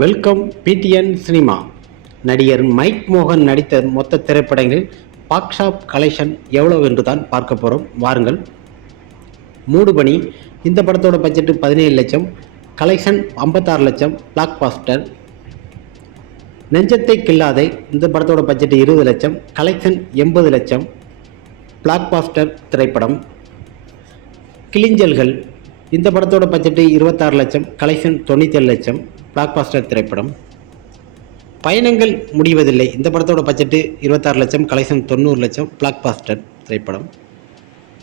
Welcome PTN cinema நடிகர் Mike மோகன் நடித்த மொத்த திரைப்படங்களில் பாக் ஷாப் கலெக்ஷன் எவ்வளவு என்று தான் பார்க்க போகிறோம் வாருங்கள். மூடுபணி. இந்த படத்தோட பட்ஜெட்டு பதினேழு லட்சம். கலெக்ஷன் ஐம்பத்தாறு லட்சம். பிளாக் பாஸ்டர் நெஞ்சத்தை கில்லாதே இந்த படத்தோட பட்ஜெட் இருபது லட்சம். கலெக்ஷன் எண்பது லட்சம். பிளாக் பாஸ்டர் திரைப்படம். கிளிஞ்சல்கள். இந்த படத்தோட பட்ஜெட்டு இருபத்தாறு லட்சம். கலெக்ஷன் தொண்ணூற்றி லட்சம். பிளாக் பாஸ்டர் திரைப்படம். பயணங்கள் முடிவதில்லை. இந்த படத்தோட பட்ஜெட்டு இருபத்தாறு லட்சம் கலெக்ஷன் தொண்ணூறு லட்சம் பிளாக் பாஸ்டர் திரைப்படம்.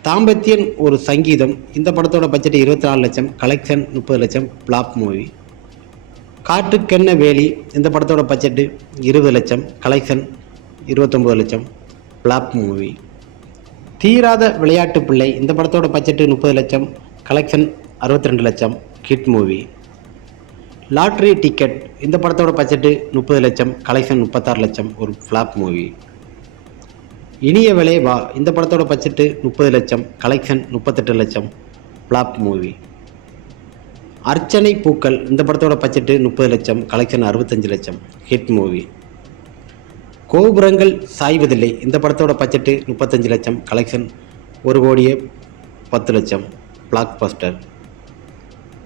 தாம்பத்தியன் ஒரு சங்கீதம். இந்த படத்தோட பட்ஜெட் இருபத்தி நாலு லட்சம் கலெக்ஷன் முப்பது லட்சம் பிளாப் மூவி காட்டுக்கென்ன வேலி? இந்த படத்தோட பட்ஜெட்டு இருபது லட்சம் கலெக்ஷன் இருபத்தொம்பது லட்சம் பிளாப் மூவி தீராத விளையாட்டு பிள்ளை. இந்த படத்தோட பட்ஜெட்டு முப்பது லட்சம் கலெக்ஷன் அறுபத்தி ரெண்டு லட்சம் கிட் மூவி லாட்ரி டிக்கெட் இந்த படத்தோட பட்ஜெட்டு முப்பது லட்சம் கலெக்ஷன் முப்பத்தாறு லட்சம் ஒரு ஃப்ளாப் மூவி இனிய விலை வா இந்த படத்தோட பட்ஜெட்டு முப்பது லட்சம் கலெக்ஷன் முப்பத்தெட்டு லட்சம் ஃப்ளாப் மூவி அர்ச்சனை பூக்கள் இந்த படத்தோட பட்ஜெட்டு முப்பது லட்சம் கலெக்ஷன் அறுபத்தஞ்சு லட்சம் ஹிட் மூவி கோபுரங்கள் சாய்வதில்லை இந்த படத்தோட பட்ஜெட்டு முப்பத்தஞ்சு லட்சம் கலெக்ஷன் ஒரு கோடியே பத்து லட்சம் பிளாக் பஸ்டர்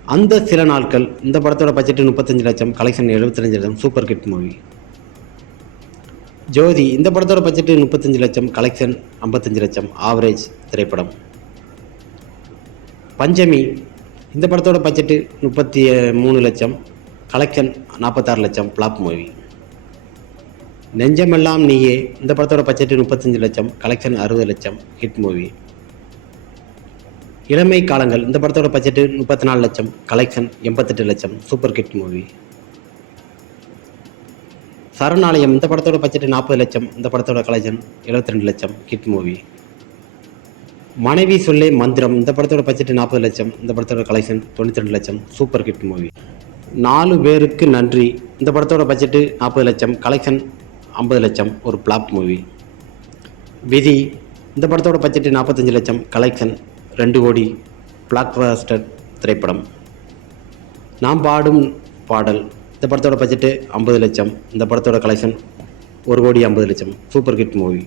அந்த சில நாட்கள் இந்த படத்தோட பட்ஜெட்டு முப்பத்தஞ்சு லட்சம் கலெக்ஷன் எழுபத்தஞ்சு லட்சம் சூப்பர் ஹிட் மூவி ஜோதி இந்த படத்தோட பட்ஜெட்டு முப்பத்தஞ்சு லட்சம் கலெக்ஷன் ஐம்பத்தஞ்சு லட்சம் ஆவரேஜ் திரைப்படம். பஞ்சமி இந்த படத்தோட பட்ஜெட்டு முப்பத்தி மூணு லட்சம் கலெக்ஷன் நாற்பத்தாறு லட்சம் ஃப்ளாப் மூவி நெஞ்சமெல்லாம் நீயே இந்த படத்தோட பட்ஜெட்டு முப்பத்தஞ்சு லட்சம் கலெக்ஷன் அறுபது லட்சம் ஹிட் மூவி இளமை காலங்கள் இந்த படத்தோட பட்ஜெட்டு முப்பத்தி நாலு லட்சம் கலெக்ஷன் எண்பத்தெட்டு லட்சம் சூப்பர் கிட் மூவி சரணாலயம் இந்த படத்தோட பட்ஜெட் நாற்பது லட்சம் இந்த படத்தோட கலெக்ஷன் எழுபத்தி ரெண்டு லட்சம் கிட் மூவி மனைவி சொல்லே மந்திரம் இந்த படத்தோட பட்ஜெட் நாற்பது லட்சம் இந்த படத்தோட கலெக்ஷன் தொண்ணூற்றி ரெண்டு லட்சம் சூப்பர் கிட் மூவி நாலு பேருக்கு நன்றி. இந்த படத்தோட பட்ஜெட்டு நாற்பது லட்சம் கலெக்ஷன் ஐம்பது லட்சம் ஒரு பிளாப் மூவி விதி இந்த படத்தோட பட்ஜெட்டு நாற்பத்தஞ்சு லட்சம் கலெக்ஷன் ரெண்டு கோடி பிளாக்பாஸ்டர் திரைப்படம். நாம் பாடும் பாடல் இந்த படத்தோட பட்ஜெட்டு ஐம்பது லட்சம் இந்த படத்தோட கலெக்ஷன் ஒரு கோடி ஐம்பது லட்சம் சூப்பர் ஹிட் மூவி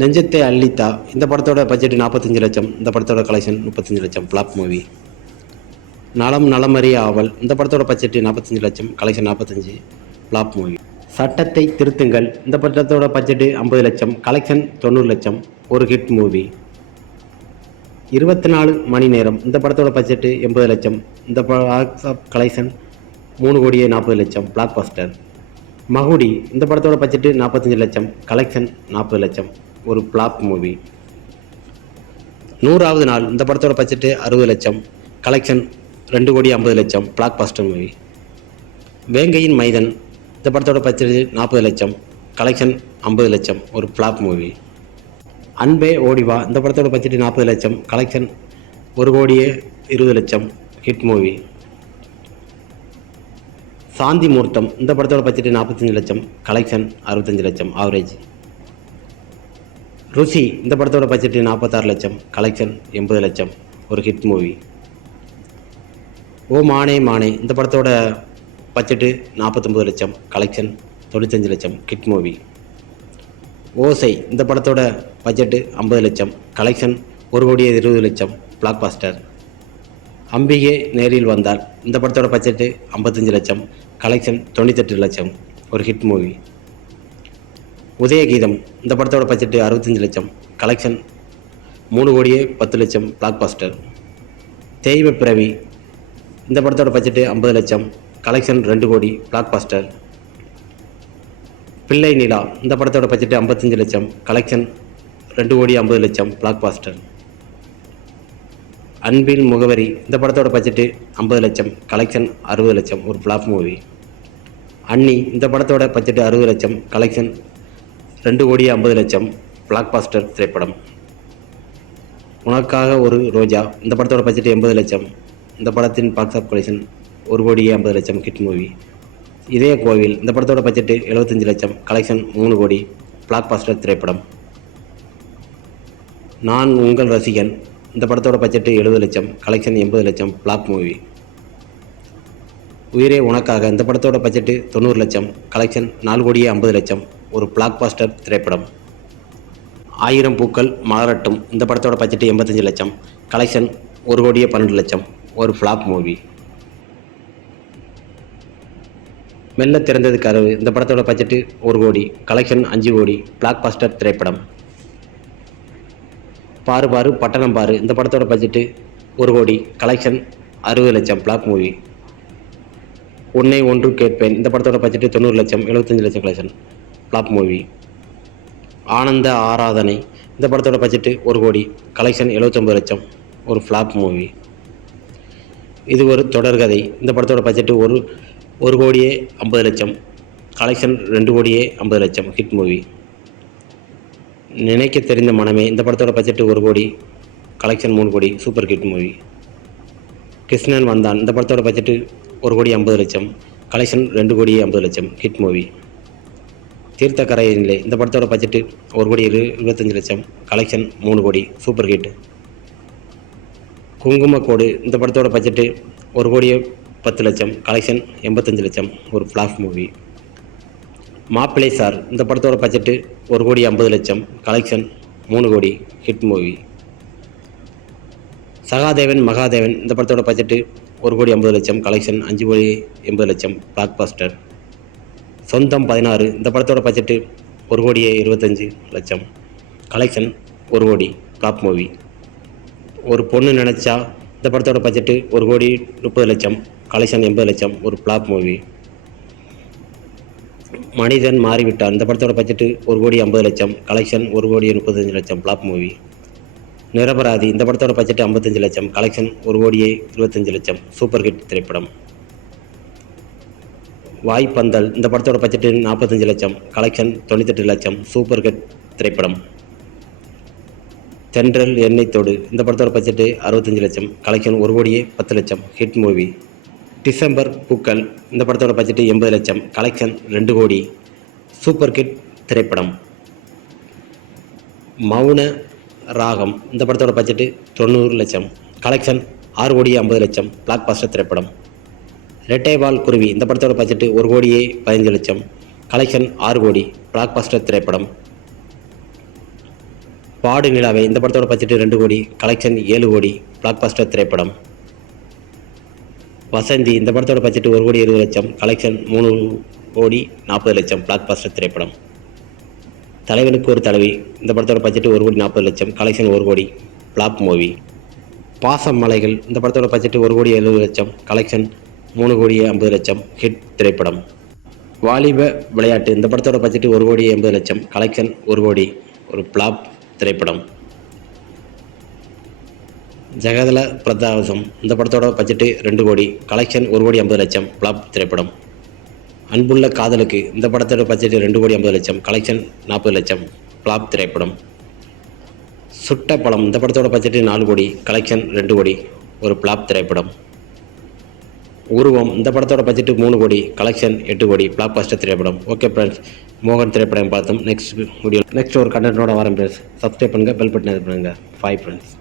நெஞ்சத்தை அள்ளித்தா இந்த படத்தோட பட்ஜெட் நாற்பத்தஞ்சு லட்சம் இந்த படத்தோட கலெக்ஷன் முப்பத்தஞ்சு லட்சம் பிளாப் மூவி நலம் நலமறிய ஆவல் இந்த படத்தோட பட்ஜெட் நாற்பத்தஞ்சு லட்சம் கலெக்ஷன் நாற்பத்தஞ்சு பிளாப் மூவி சட்டத்தை திருத்துங்கள். இந்த படத்தோட பட்ஜெட்டு ஐம்பது லட்சம் கலெக்ஷன் தொண்ணூறு லட்சம் ஒரு ஹிட் மூவி இருபத்தி நாலு மணி நேரம் இந்த படத்தோட பட்ஜெட்டு எண்பது லட்சம் இந்த பாக்ஸ் ஆஃப் கலெக்ஷன் மூணு கோடியே நாற்பது லட்சம் பிளாக் பஸ்டர் மகுடி இந்த படத்தோட பட்ஜெட்டு நாற்பத்தஞ்சு லட்சம் கலெக்ஷன் நாற்பது லட்சம் ஒரு பிளாப் மூவி நூறாவது நாள் இந்த படத்தோட பட்ஜெட்டு அறுபது லட்சம் கலெக்ஷன் ரெண்டு கோடி ஐம்பது லட்சம் பிளாக் பஸ்டர் மூவி வேங்கையின் மைதன் இந்த படத்தோட பட்ஜெட்டு நாற்பது லட்சம் கலெக்ஷன் ஐம்பது லட்சம் ஒரு ஃப்ளாப் மூவி அன்பே ஓடிவா இந்த படத்தோட பட்ஜெட்டு நாற்பது லட்சம் கலெக்ஷன் ஒரு கோடியே இருபது லட்சம் ஹிட் மூவி சாந்தி மூர்த்தம் இந்த படத்தோட பட்ஜெட்டு நாற்பத்தஞ்சு லட்சம் கலெக்ஷன் அறுபத்தஞ்சு லட்சம் ஆவரேஜ் ருசி இந்த படத்தோட பட்ஜெட்டு நாற்பத்தாறு லட்சம் கலெக்ஷன் எண்பது லட்சம் ஒரு ஹிட் மூவி ஓ மானே மானே இந்த படத்தோட பட்ஜெட்டு நாற்பத்தொம்பது லட்சம் கலெக்ஷன் தொண்ணூத்தஞ்சு லட்சம் கிட் மூவி ஓசை இந்த படத்தோட பட்ஜெட்டு ஐம்பது லட்சம் கலெக்ஷன் ஒரு கோடியே இருபது லட்சம் பிளாக் பாஸ்டர் அம்பிகை நேரில் வந்தால் இந்த படத்தோட பட்ஜெட்டு ஐம்பத்தஞ்சு லட்சம் கலெக்ஷன் தொண்ணூத்தெட்டு லட்சம் ஒரு ஹிட் மூவி உதயகீதம் இந்த படத்தோட பட்ஜெட்டு அறுபத்தஞ்சு லட்சம் கலெக்ஷன் மூணு கோடியே பத்து லட்சம் பிளாக் பாஸ்டர் தெய்வ பிறவி இந்த படத்தோட பட்ஜெட்டு ஐம்பது லட்சம் கலெக்ஷன் ரெண்டு கோடி பிளாக் பாஸ்டர் பிள்ளை நிலா இந்த படத்தோட பட்ஜெட்டு ஐம்பத்தஞ்சு லட்சம். கலெக்ஷன் ரெண்டு கோடி ஐம்பது லட்சம் பிளாக் பாஸ்டர் அன்பின் முகவரி இந்த படத்தோட பட்ஜெட்டு ஐம்பது லட்சம். கலெக்ஷன் அறுபது லட்சம் ஒரு ஃப்ளாப் மூவி அன்னி இந்த படத்தோட பட்ஜெட்டு அறுபது லட்சம். கலெக்ஷன் ரெண்டு கோடி ஐம்பது லட்சம் பிளாக் பாஸ்டர் திரைப்படம். உனக்காக ஒரு ரோஜா இந்த படத்தோட பட்ஜெட் எண்பது லட்சம். இந்த படத்தின் பாக்ஸ் ஆஃப் கலெக்ஷன் ஒரு கோடியே ஐம்பது லட்சம் கிட் மூவி. இதய கோவில் இந்த படத்தோட பட்ஜெட்டு எழுபத்தஞ்சு லட்சம். கலெக்ஷன் மூணு கோடி. பிளாக் பாஸ்டர் திரைப்படம். நான் உங்கள் ரசிகன். இந்த படத்தோட பட்ஜெட்டு எழுபது லட்சம். கலெக்ஷன் எண்பது லட்சம். பிளாக் மூவி உயிரே உனக்காக. இந்த படத்தோட பட்ஜெட்டு தொண்ணூறு லட்சம். கலெக்ஷன் நாலு கோடியே ஐம்பது லட்சம். ஒரு பிளாக் பாஸ்டர் திரைப்படம். ஆயிரம் பூக்கள் மலரட்டும். இந்த படத்தோட பட்ஜெட்டு எண்பத்தஞ்சு லட்சம். கலெக்ஷன் ஒரு கோடியே பன்னெண்டு லட்சம். ஒரு ஃப்ளாப் மூவி மெல்ல திறந்தது கதவு. இந்த படத்தோட பட்ஜெட்டு ஒரு கோடி. கலெக்ஷன் அஞ்சு கோடி. பிளாக் பாஸ்டர் திரைப்படம். பாரு பாரு பட்டணம் பாரு. இந்த படத்தோட பட்ஜெட்டு ஒரு கோடி. கலெக்ஷன் அறுபது லட்சம். பிளாக் மூவி ஒன்றே ஒன்று கேட்பேன். இந்த படத்தோட பட்ஜெட்டு தொண்ணூறு லட்சம். எழுபத்தஞ்சு லட்சம் கலெக்ஷன். பிளாக் மூவி ஆனந்த ஆராதனை. இந்த படத்தோட பட்ஜெட்டு ஒரு கோடி. கலெக்ஷன் எழுபத்தொம்பது லட்சம். ஒரு ஃப்ளாப் மூவி இது ஒரு தொடர்கதை இந்த படத்தோட பட்ஜெட்டு ஒரு ஒரு கோடியே ஐம்பது லட்சம். கலெக்ஷன் ரெண்டு கோடியே ஐம்பது லட்சம். ஹிட் மூவி நினைக்க தெரிந்த மனமே இந்த படத்தோட பட்ஜெட் ஒரு கோடி கலெக்ஷன் மூணு கோடி சூப்பர் ஹிட் மூவி கிருஷ்ணன் வந்தான் இந்த படத்தோட பட்ஜெட்டு ஒரு கோடி ஐம்பது லட்சம். கலெக்ஷன் ரெண்டு கோடியே ஐம்பது லட்சம். ஹிட் மூவி தீர்த்தக்கரையிலே இந்த படத்தோட பட்ஜெட்டு ஒரு கோடி இரு இருபத்தஞ்சி லட்சம். கலெக்ஷன் மூணு கோடி சூப்பர் ஹிட் குங்குமக்கோடு இந்த படத்தோட பட்ஜெட்டு ஒரு கோடியே பத்து லட்சம் கலெக்ஷன் எண்பத்தஞ்சு லட்சம் ஒரு ஃப்ளாப் மூவி மாப்பிள்ளை சார் இந்த படத்தோட பட்ஜெட்டு ஒரு கோடி ஐம்பது லட்சம் கலெக்ஷன் மூணு கோடி ஹிட் மூவி சகாதேவன் மகாதேவன் இந்த படத்தோட பட்ஜெட்டு ஒரு கோடி ஐம்பது லட்சம் கலெக்ஷன் அஞ்சு கோடி எண்பது லட்சம் பிளாக் பாஸ்டர் சொந்தம் பதினாறு இந்த படத்தோட பட்ஜெட்டு ஒரு கோடியே இருபத்தஞ்சி லட்சம் கலெக்ஷன் ஒரு கோடி டாப் மூவி ஒரு பொண்ணு நினச்சா இந்த படத்தோட பட்ஜெட்டு ஒரு கோடி முப்பது லட்சம் கலெக்ஷன் எண்பது லட்சம் ஒரு ஃப்ளாப் மூவி மனிதன் மாறிவிட்டான். இந்த படத்தோட பட்ஜெட்டு ஒரு கோடி ஐம்பது லட்சம். கலெக்ஷன் ஒரு கோடி முப்பத்தஞ்சு லட்சம். ஃப்ளாப் மூவி நிரபராதி. இந்த படத்தோட பட்ஜெட்டு ஐம்பத்தஞ்சு லட்சம். கலெக்ஷன் ஒரு கோடியே இருபத்தஞ்சு லட்சம். சூப்பர் ஹிட் திரைப்படம். வாய்ப்பந்தல். இந்த படத்தோட பட்ஜெட்டு நாற்பத்தஞ்சு லட்சம். கலெக்ஷன் தொண்ணூத்தெட்டு லட்சம். சூப்பர் ஹிட் திரைப்படம். தென்றல் எண்ணெய் தோடு. இந்த படத்தோட பட்ஜெட்டு அறுபத்தஞ்சு லட்சம். கலெக்ஷன் ஒரு கோடியே பத்து லட்சம். ஹிட் மூவி டிசம்பர் பூக்கள் இந்த படத்தோட பட்ஜெட்டு எண்பது லட்சம். கலெக்ஷன் ரெண்டு கோடி. சூப்பர் கிட் திரைப்படம். மௌன ராகம் இந்த படத்தோட பட்ஜெட்டு தொண்ணூறு லட்சம். கலெக்ஷன் ஆறு கோடி ஐம்பது லட்சம். பிளாக் பாஸ்டர் திரைப்படம் ரெட்டைவால் குருவி இந்த படத்தோட பட்ஜெட்டு ஒரு கோடியே பதினஞ்சு லட்சம். கலெக்ஷன் ஆறு கோடி. பிளாக் பாஸ்டர் திரைப்படம். பாடு நிலாவை இந்த படத்தோட பட்ஜெட்டு ரெண்டு கோடி. கலெக்ஷன் ஏழு கோடி. பிளாக் பாஸ்டர் திரைப்படம். வசந்தி இந்த படத்தோட பட்ஜெட் ஒரு கோடி இருபது லட்சம். கலெக்ஷன் மூணு கோடி நாற்பது லட்சம். பிளாக் பாஸ்டர் திரைப்படம். தலைவனுக்கு ஒரு தலைவி. இந்த படத்தோட பட்ஜெட் ஒரு கோடி நாற்பது லட்சம். கலெக்ஷன் ஒரு கோடி. ஃப்ளாப் மூவி பாசம் மலைகள். இந்த படத்தோட பட்ஜெட் ஒரு கோடி எழுபது லட்சம். கலெக்ஷன் மூணு கோடி ஐம்பது லட்சம். ஹிட் திரைப்படம். வாலிப விளையாட்டு. இந்த படத்தோட பட்ஜெட் ஒரு கோடி எண்பது லட்சம். கலெக்ஷன் ஒரு கோடி. ஒரு பிளாப் திரைப்படம். ஜெகதல பிரதாசம் இந்த படத்தோட பட்ஜெட்டு ரெண்டு கோடி கலெக்ஷன் ஒரு கோடி ஐம்பது லட்சம் பிளாப் திரைப்படம். அன்புள்ள காதலுக்கு இந்த படத்தோட பட்ஜெட்டு ரெண்டு கோடி ஐம்பது லட்சம் கலெக்ஷன் நாற்பது லட்சம் பிளாப் திரைப்படம். சுட்ட படம் இந்த படத்தோட பட்ஜெட்டு நாலு கோடி கலெக்ஷன் ரெண்டு கோடி ஒரு பிளாப் திரைப்படம். உருவம் இந்த படத்தோட பட்ஜெட்டு மூணு கோடி கலெக்ஷன் எட்டு கோடி பிளாக் பஸ்டர் திரைப்படம். ஓகே ஃப்ரெண்ட்ஸ் மோகன் திரைப்படம் பார்த்தோம் நெக்ஸ்ட் வீடியோ நெக்ஸ்ட் ஒரு கண்டென்ட்டோட வரேன் ஃப்ரெண்ட்ஸ் சப்ஸ்கிரைப் பண்ணுங்கள் பெல் பட்டன் பண்ணுங்கள் ஃபைவ் ஃப்ரெண்ட்ஸ்